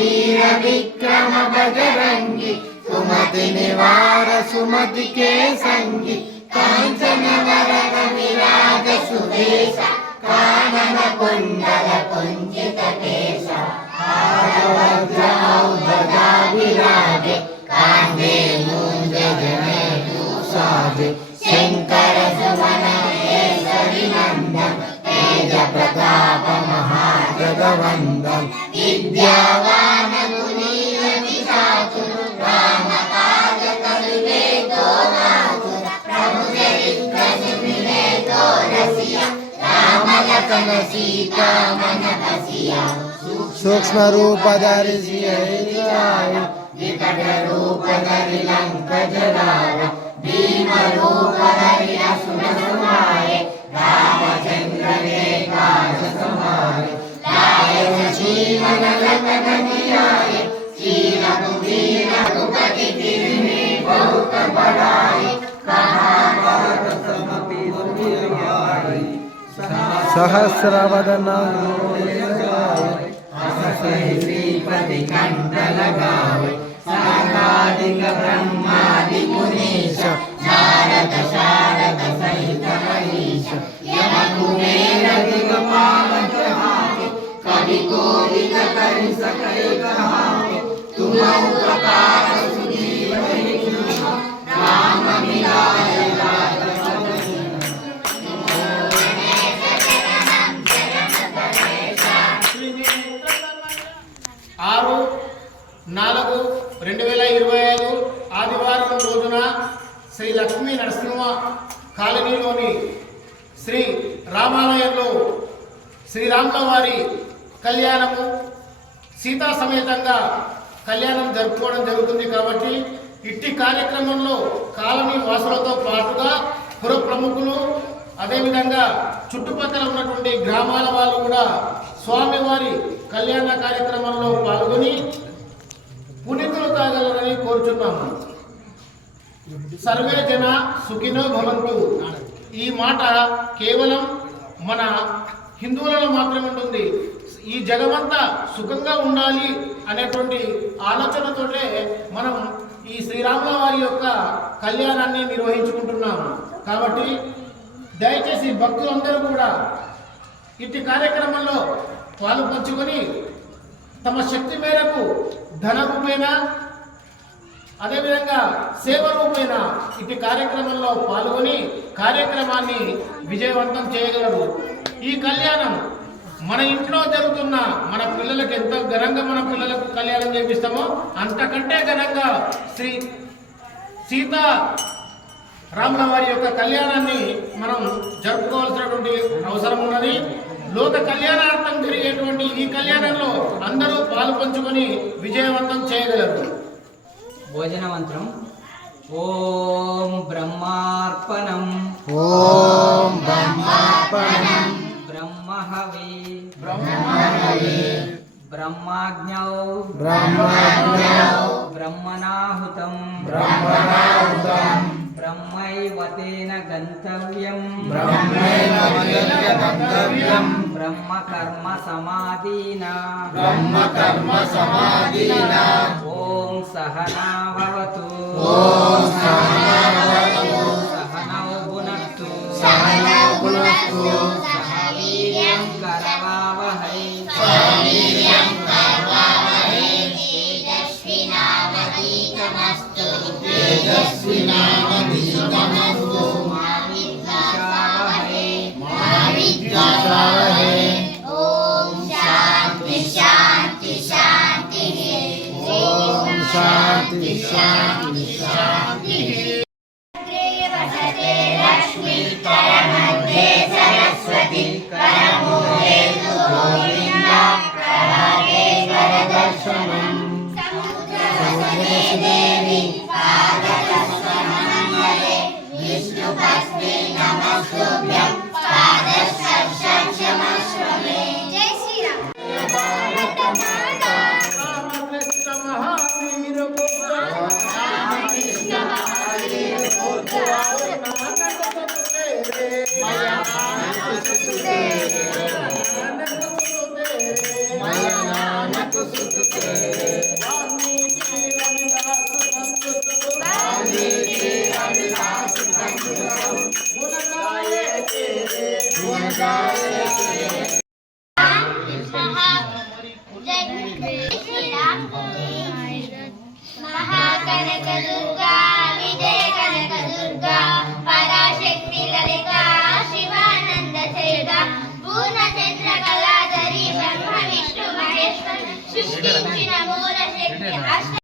महावीर विक्रम बजरंगी सुमति निवार सुमति के संगी कांचन वरद विराज सुवेश कानन कुंडल कुंचित केश ध्वजा विराजे कांधे मूंज जनेऊ साजे शंकर सुमन केसरी नंदन तेज प्रताप महाजगवंदन विद्यावान गुणीयति चातुर राम काज करिबे तो नातुर प्रभु चरित्र सुनिबे तो रसिया राम लखन सीता मन बसिया सूक्ष्म रूप धरि सियहि आए विकट रूप धरि लंक जरावे भीम रूप धरि असुर संहारे रामचंद्र के काज संहारे लाए जीवन लखन जियाए श्री रघुवीर रघुपति कीन्ही बहुत बड़ाई कहा बहुत सम पीर जाई सहस्रवदन श्रीपति कंठ लगावे साकादिक ब्रह्मादि मुनीश नारद शारद सहित मनीष यम कुबेर दिगपाल कहावे कवि कोविद करि सके कहावे तुम उपकार सुग्रीव राम मिलाय ఆరు 4/2025 ఆదివారం రోజున శ్రీ లక్ష్మీ నరసింహ కాలనీలోని శ్రీ రామాలయంలో శ్రీరాముల వారి కళ్యాణము సీతా సమేతంగా కళ్యాణం జరుపుకోవడం జరుగుతుంది. కాబట్టి ఇట్టి కార్యక్రమంలో కాలనీ వాసులతో పాటుగా పుర ప్రముఖులు అదేవిధంగా చుట్టుపక్కల ఉన్నటువంటి గ్రామాల వాళ్ళు కూడా స్వామివారి కళ్యాణ కార్యక్రమంలో పాల్గొని పునీతులు కాగలరని కోరుచున్నాము. సర్వే జన సుఖినో భవంతు. ఈ మాట కేవలం మన హిందువులలో మాత్రమే ఉంటుంది. ఈ జగమంతా సుఖంగా ఉండాలి అనేటువంటి ఆలోచనతోనే మనం ఈ శ్రీరాముల వారి యొక్క కళ్యాణాన్ని నిర్వహించుకుంటున్నాము. కాబట్టి దయచేసి భక్తులందరూ కూడా ఇట్టి కార్యక్రమంలో పాలు పంచుకొని తమ శక్తి మేరకు ధన రూపేణ అదేవిధంగా సేవ రూపేణ ఇట్టి కార్యక్రమంలో పాల్గొని కార్యక్రమాన్ని విజయవంతం చేయగలరు. ఈ కళ్యాణం మన ఇంట్లో జరుగుతున్న మన పిల్లలకు ఎంత ఘనంగా మన పిల్లలకు కళ్యాణం చేపిస్తామో అంతకంటే ఘనంగా శ్రీ సీతా రాముల వారి యొక్క కళ్యాణాన్ని మనం జరుపుకోవాల్సినటువంటి అవసరం ఉన్నది. లోక కళ్యాణార్థం జరిగేటువంటి ఈ కళ్యాణంలో అందరూ పాలు పంచుకొని విజయవంతం చేయగలరు. భోజన మంత్రం ఓం బ్రహ్మార్పణం ఓం బ్రహ్మార్పణం బ్రహ్మహవి బ్రహ్మాజ్ఞౌ బ్రహ్మణాహుతం బ్రహ్మైవతేన గంతవ్యం బ్రహ్మ కర్మ సమాధీనా ఓం సహనా భవతు సహనౌ భునక్తు సహ వీర్యం కరవావహై తేజస్వినావధీతమస్తు మా విద్విషావహై. ఓం శాంతి శాంతి శాంతి ఓం శాంతి శాంతి శాంతి. లక్ష్మీ కరమధ్యే సరస్వతి కరమూలే గోవింద ప్రభాతే వరదర్శనం దేవి పాదకస్మరణే విష్ణుపత్ని నమస్తుభ్యం పాదస్పర్శమశ్వమే. జై శ్రీరామ్. రామకృష్ణ మహావీర పుత్ర రామకృష్ణ మహావీర పుత్ర మయ నానకు సుఖ महाकनक दुर्गा विजय कनक दुर्गा पराशक्ति ललिता शिवानंद चरिता पूर्णचंद्र कलाधरी ब्रह्म विष्णु महेश्वर सृष्टिंచిన మూల శక్తి